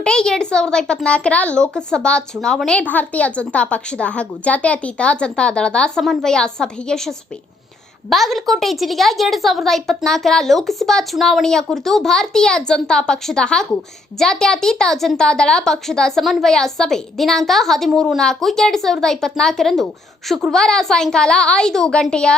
ಬಾಗಲಕೋಟೆ ಎರಡ್ ಸಾವಿರದ ಇಪ್ಪತ್ನಾಲ್ಕರ ಲೋಕಸಭಾ ಚುನಾವಣೆ ಭಾರತೀಯ ಜನತಾ ಪಕ್ಷದ ಹಾಗೂ ಜಾತ್ಯತೀತ ಜನತಾ ದಳದ ಸಮನ್ವಯ ಸಭೆ ಯಶಸ್ವಿ. ಬಾಗಲಕೋಟೆ ಜಿಲ್ಲೆಯ ಎರಡ್ ಸಾವಿರದ ಇಪ್ಪತ್ನಾಲ್ಕರ ಲೋಕಸಭಾ ಚುನಾವಣೆಯ ಕುರಿತು ಭಾರತೀಯ ಜನತಾ ಪಕ್ಷದ ಹಾಗೂ ಜಾತ್ಯತೀತ ಜನತಾ ದಳ ಪಕ್ಷದ ಸಮನ್ವಯ ಸಭೆ ದಿನಾಂಕ ಹದಿಮೂರು ನಾಲ್ಕು ಎರಡ್ ಸಾವಿರದ ಇಪ್ಪತ್ನಾಲ್ಕರಂದು ಶುಕ್ರವಾರ ಸಾಯಂಕಾಲ ಐದು ಗಂಟೆಯ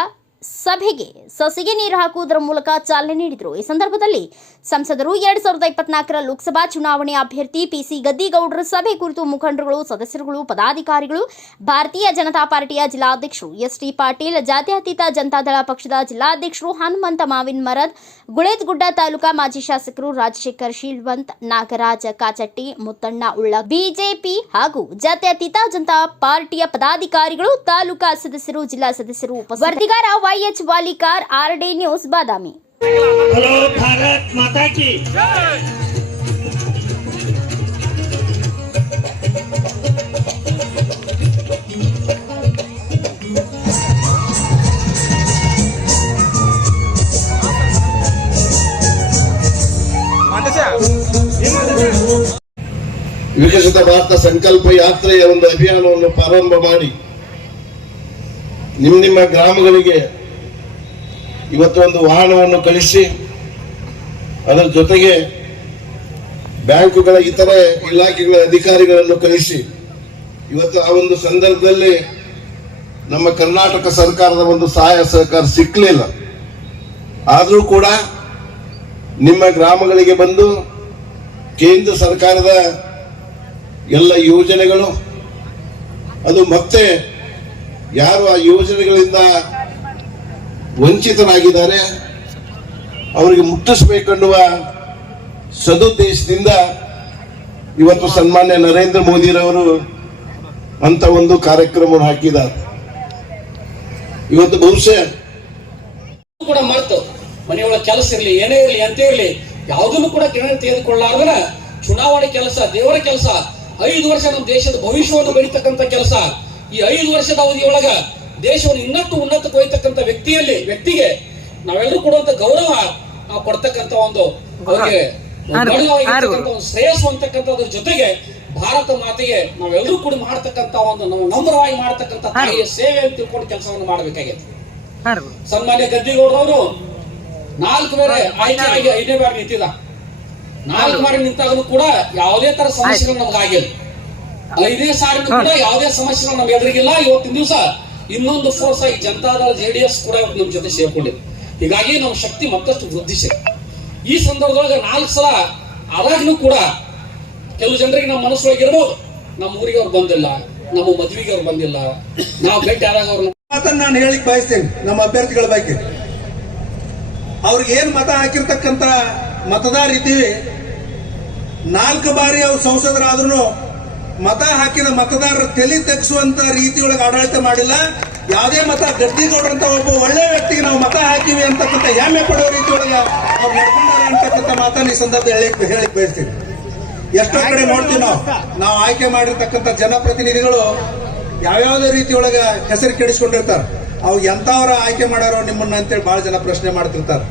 ಸಭೆಗೆ ಸಸಿಗೆ ನೀರು ಹಾಕುವುದರ ಮೂಲಕ ಚಾಲನೆ ನೀಡಿದರು. ಈ ಸಂದರ್ಭದಲ್ಲಿ ಸಂಸದರು ಎರಡ್ ಸಾವಿರದ ಇಪ್ಪತ್ನಾಲ್ಕರ ಲೋಕಸಭಾ ಚುನಾವಣೆ ಅಭ್ಯರ್ಥಿ ಪಿಸಿ ಗದ್ದಿಗೌಡರ ಸಭೆ ಕುರಿತು ಮುಖಂಡರುಗಳು, ಸದಸ್ಯರುಗಳು, ಪದಾಧಿಕಾರಿಗಳು, ಭಾರತೀಯ ಜನತಾ ಪಾರ್ಟಿಯ ಜಿಲ್ಲಾಧ್ಯಕ್ಷರು ಎಸ್ ಟಿ ಪಾಟೀಲ್, ಜಾತ್ಯತೀತ ಜನತಾದಳ ಪಕ್ಷದ ಜಿಲ್ಲಾಧ್ಯಕ್ಷರು ಹನುಮಂತ ಮಾವಿನ್ ಮರದ್ ಗುಳೇದಗುಡ್ಡ ತಾಲೂಕಾ ಮಾಜಿ ಶಾಸಕರು ರಾಜಶೇಖರ್ ಶೀಲ್ವಂತ್ ನಾಗರಾಜ ಕಾಚಟ್ಟಿ, ಮುತ್ತಣ್ಣ ಉಳ್ಳ ಬಿಜೆಪಿ ಹಾಗೂ ಜಾತ್ಯತೀತ ಜನತಾ ಪಾರ್ಟಿಯ ಪದಾಧಿಕಾರಿಗಳು ತಾಲೂಕಾ ಸದಸ್ಯರು, ಜಿಲ್ಲಾ ಸದಸ್ಯರು ವರದಿಗಾರ Y H Valikar R D news Badami. Bharat ವಿಕಸಿತ ಭಾರತ ಸಂಕಲ್ಪ ಯಾತ್ರೆಯ ಒಂದು ಅಭಿಯಾನವನ್ನು ಪ್ರಾರಂಭ ಮಾಡಿ ನಿಮ್ಮ ನಿಮ್ಮ ಗ್ರಾಮಗಳಿಗೆ ಇವತ್ತು ಒಂದು ವಾಹನವನ್ನು ಕಳಿಸಿ, ಅದರ ಜೊತೆಗೆ ಬ್ಯಾಂಕುಗಳ ಇತರ ಇಲಾಖೆಗಳ ಅಧಿಕಾರಿಗಳನ್ನು ಕಳಿಸಿ, ಇವತ್ತು ಆ ಒಂದು ಸಂದರ್ಭದಲ್ಲಿ ನಮ್ಮ ಕರ್ನಾಟಕ ಸರ್ಕಾರದ ಒಂದು ಸಹಾಯ ಸಹಕಾರ ಸಿಕ್ಕಲಿಲ್ಲ ಆದರೂ ಕೂಡ ನಿಮ್ಮ ಗ್ರಾಮಗಳಿಗೆ ಬಂದು ಕೇಂದ್ರ ಸರ್ಕಾರದ ಎಲ್ಲ ಯೋಜನೆಗಳು, ಅದು ಮತ್ತೆ ಯಾರು ಆ ಯೋಜನೆಗಳಿಂದ ವಂಚಿತರಾಗಿದ್ದಾರೆ ಅವರಿಗೆ ಮುಟ್ಟಿಸಬೇಕೆನ್ನುವ ಸದುದ್ದೇಶದಿಂದ ಇವತ್ತು ಸನ್ಮಾನ್ಯ ನರೇಂದ್ರ ಮೋದಿರವರು ಅಂತ ಒಂದು ಕಾರ್ಯಕ್ರಮವನ್ನು ಹಾಕಿದ್ದಾರೆ. ಇವತ್ತು ಬಹುಶಃ ಕೂಡ ಮರೆತು ಮನೆಯೊಳಗೆ ಕೆಲಸ ಇರಲಿ, ಏನೇ ಇರಲಿ ಅಂತ ಇರಲಿ, ಯಾವುದನ್ನು ಕೂಡ ಕಿರಣ ತೆಗೆದುಕೊಳ್ಳಾರ್ದನ ಚುನಾವಣೆ ಕೆಲಸ, ದೇವರ ಕೆಲಸ, ಐದು ವರ್ಷ ನಮ್ಮ ದೇಶದ ಭವಿಷ್ಯವನ್ನು ಬೆಳೀತಕ್ಕಂಥ ಕೆಲಸ, ಈ ಐದು ವರ್ಷದ ಅವಧಿಯೊಳಗ ದೇಶವನ್ನು ಇನ್ನಷ್ಟು ಉನ್ನತಕ್ಕೆ ಒಯ್ತಕ್ಕಂಥ ವ್ಯಕ್ತಿಯಲ್ಲಿ ವ್ಯಕ್ತಿಗೆ ನಾವೆಲ್ಲರೂ ಕೊಡುವಂತ ಗೌರವ ನಾವು ಕೊಡ್ತಕ್ಕಂಥ ಒಂದು ಅವ್ರಿಗೆ ಶ್ರೇಯಸ್ಸು ಅಂತಕ್ಕಂಥದ್ರ ಜೊತೆಗೆ ಭಾರತ ಮಾತೆಗೆ ನಾವೆಲ್ಲರೂ ಕೂಡ ಮಾಡ್ತಕ್ಕಂಥ ಒಂದು ನಾವು ನಮ್ರವಾಗಿ ಮಾಡತಕ್ಕಂತ ತಾಯಿಯ ಸೇವೆ ಅಂತ ತಿಳ್ಕೊಂಡು ಕೆಲಸವನ್ನು ಮಾಡಬೇಕಾಗಿದೆ ಸನ್ಮಾನ್ಯ ಗದ್ದಿಗೌಡರವರು ನಾಲ್ಕು ಬಾರಿ ಆಯ್ಕೆ ಆಗಿ ಐದನೇ ಬಾರಿ ನಿಂತಿಲ್ಲ ನಾಲ್ಕು ಬಾರಿ ನಿಂತಾಗಲೂ ಕೂಡ ಯಾವುದೇ ತರ ಸಮಸ್ಯೆಗಳು ನಮ್ಗೆ ಆಗಿಲ್ಲ ಐದೇ ಸಾರಿ ಕೂಡ ಯಾವುದೇ ಸಮಸ್ಯೆಗಳು ನಮ್ಗೆ ಎದುರಿಗಿಲ್ಲ ಇವತ್ತಿನ ದಿವಸ ಇನ್ನೊಂದು ಫೋರ್ಸ್ ಆಗಿ ಜನತಾದಳ ಎಸ್ ಕೂಡ ನಮ್ಮ ಜೊತೆ ಸೇರ್ಕೊಂಡಿದೆ ಹೀಗಾಗಿ ನಮ್ಮ ಶಕ್ತಿ ಮತ್ತಷ್ಟು ವೃದ್ಧಿಸಿದೆ ಈ ಸಂದರ್ಭದೊಳಗೆ ನಾಲ್ಕು ಸಲ ಆದಾಗ್ಲೂ ಕೂಡ ಕೆಲವು ಜನರಿಗೆ ನಮ್ಮ ಮನಸ್ಸೊಳಗೆ ನಮ್ಮ ಊರಿಗೆ ಅವ್ರು ಬಂದಿಲ್ಲ, ನಮ್ಮ ಮದುವೆಗೆ ಅವ್ರು ಬಂದಿಲ್ಲ, ನಾವು ಭೇಟಿ ಆದಾಗ ಅವ್ರು ಮಾತನ್ನ ನಾನು ಹೇಳಿಕ್ ಬಯಸ್ತೇನೆ, ನಮ್ಮ ಅಭ್ಯರ್ಥಿಗಳ ಬಗ್ಗೆ ಅವ್ರಿಗೆ ಏನ್ ಮತ ಹಾಕಿರ್ತಕ್ಕಂತ ಮತದಾರ ಇದ್ದೀವಿ ನಾಲ್ಕು ಬಾರಿ ಅವ್ರು ಸಂಸದರಾದ್ರೂ ಮತ ಹಾಕಿದ ಮತದಾರರ ತಲೆ ತೆಗೆಸುವಂತ ರೀತಿಯೊಳಗೆ ಆಡಳಿತ ಮಾಡಿಲ್ಲ. ಯಾವುದೇ ಮತ ಗದ್ದಿಗೌಡ್ರಂತ ಒಬ್ಬ ಒಳ್ಳೆ ವ್ಯಕ್ತಿಗೆ ನಾವು ಮತ ಹಾಕಿವಿ ಅಂತಕ್ಕಂಥ ಹೆಮ್ಮೆ ಪಡೋ ರೀತಿಯೊಳಗೆ ಅವ್ರು ನಡ್ಕೊಂಡಾರ ಅಂತಕ್ಕಂಥ ಮಾತನ್ನ ಈ ಸಂದರ್ಭ ಹೇಳಿ ಹೇಳಿಕ್ ಬಯಸ್ತೀನಿ. ಎಷ್ಟೋ ಕಡೆ ನೋಡ್ತೀವಿ ನಾವು. ನಾವು ಆಯ್ಕೆ ಮಾಡಿರ್ತಕ್ಕಂಥ ಜನಪ್ರತಿನಿಧಿಗಳು ಯಾವ್ಯಾವುದೇ ರೀತಿಯೊಳಗೆ ಹೆಸರು ಕೆಡಿಸ್ಕೊಂಡಿರ್ತಾರೆ. ಅವು ಎಂತವ್ರ ಆಯ್ಕೆ ಮಾಡ್ಯಾರೋ ನಿಮ್ಮನ್ನ ಅಂತೇಳಿ ಬಹಳ ಜನ ಪ್ರಶ್ನೆ ಮಾಡ್ತಿರ್ತಾರೆ.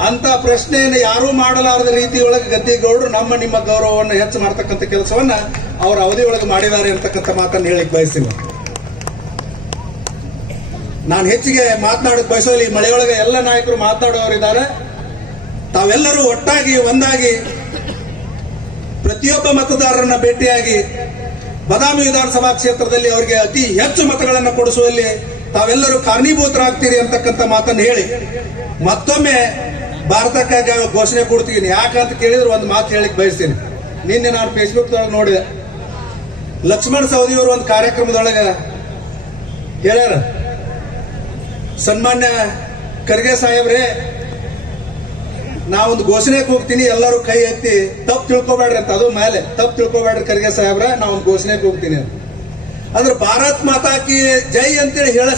ಅಂತ ಪ್ರಶ್ನೆಯನ್ನು ಯಾರೂ ಮಾಡಲಾರದ ರೀತಿಯೊಳಗೆ ಗದ್ದಿಗೌಡರು ನಮ್ಮ ನಿಮ್ಮ ಗೌರವವನ್ನು ಹೆಚ್ಚು ಮಾಡ್ತಕ್ಕಂಥ ಕೆಲಸವನ್ನ ಅವರ ಅವಧಿಯೊಳಗೆ ಮಾಡಿದ್ದಾರೆ ಅಂತಕ್ಕಂಥ ಮಾತನ್ನು ಹೇಳಿಕ್ ಬಯಸಿಲ್ಲ. ನಾನು ಹೆಚ್ಚಿಗೆ ಮಾತನಾಡಕ್ ಈ ಮಳೆಯೊಳಗೆ ಎಲ್ಲ ನಾಯಕರು ಮಾತಾಡುವವರಿದ್ದಾರೆ ತಾವೆಲ್ಲರೂ ಒಟ್ಟಾಗಿ, ಒಂದಾಗಿ ಪ್ರತಿಯೊಬ್ಬ ಮತದಾರರನ್ನ ಭೇಟಿಯಾಗಿ, ಬದಾಮಿ ವಿಧಾನಸಭಾ ಕ್ಷೇತ್ರದಲ್ಲಿ ಅವರಿಗೆ ಅತಿ ಹೆಚ್ಚು ಮತಗಳನ್ನು ಕೊಡಿಸುವಲ್ಲಿ ತಾವೆಲ್ಲರೂ ಕಾರಣೀಭೂತರಾಗ್ತೀರಿ ಅಂತಕ್ಕಂಥ ಮಾತನ್ನು ಹೇಳಿ ಮತ್ತೊಮ್ಮೆ ಭಾರತಕ್ಕಾಗಿ ಘೋಷಣೆ ಕೊಡ್ತೀನಿ ಯಾಕಂತ ಕೇಳಿದ್ರೆ ಒಂದು ಮಾತು ಹೇಳಿಕ್ ಬಯಸ್ತೀನಿ. ನಿನ್ನೆ ನಾನು ಫೇಸ್ಬುಕ್ ದೊಳಗೆ ನೋಡಿದೆ. ಲಕ್ಷ್ಮಣ ಸವದಿಯವರು ಒಂದು ಕಾರ್ಯಕ್ರಮದೊಳಗೆ ಹೇಳ್ಯಾರ, ಸನ್ಮಾನ್ಯ ಖರ್ಗೆ ಸಾಹೇಬ್ರೆ, ನಾವೊಂದು ಘೋಷಣೆಗೆ ಹೋಗ್ತೀನಿ, ಎಲ್ಲರೂ ಕೈ ಎತ್ತಿ ತಪ್ಪು ತಿಳ್ಕೊಬೇಡ್ರಿ ಅಂತ. ಅದು ಮೇಲೆ, ತಪ್ಪು ತಿಳ್ಕೊಬೇಡ್ರಿ ಖರ್ಗೆ ಸಾಹೇಬ್ರೆ, ನಾವೊಂದು ಘೋಷಣೆಗೆ ಹೋಗ್ತೀನಿ ಅಂತ. ಅಂದ್ರೆ ಭಾರತ್ ಮಾತಾ ಕಿ ಜೈ ಅಂತೇಳಿ ಹೇಳ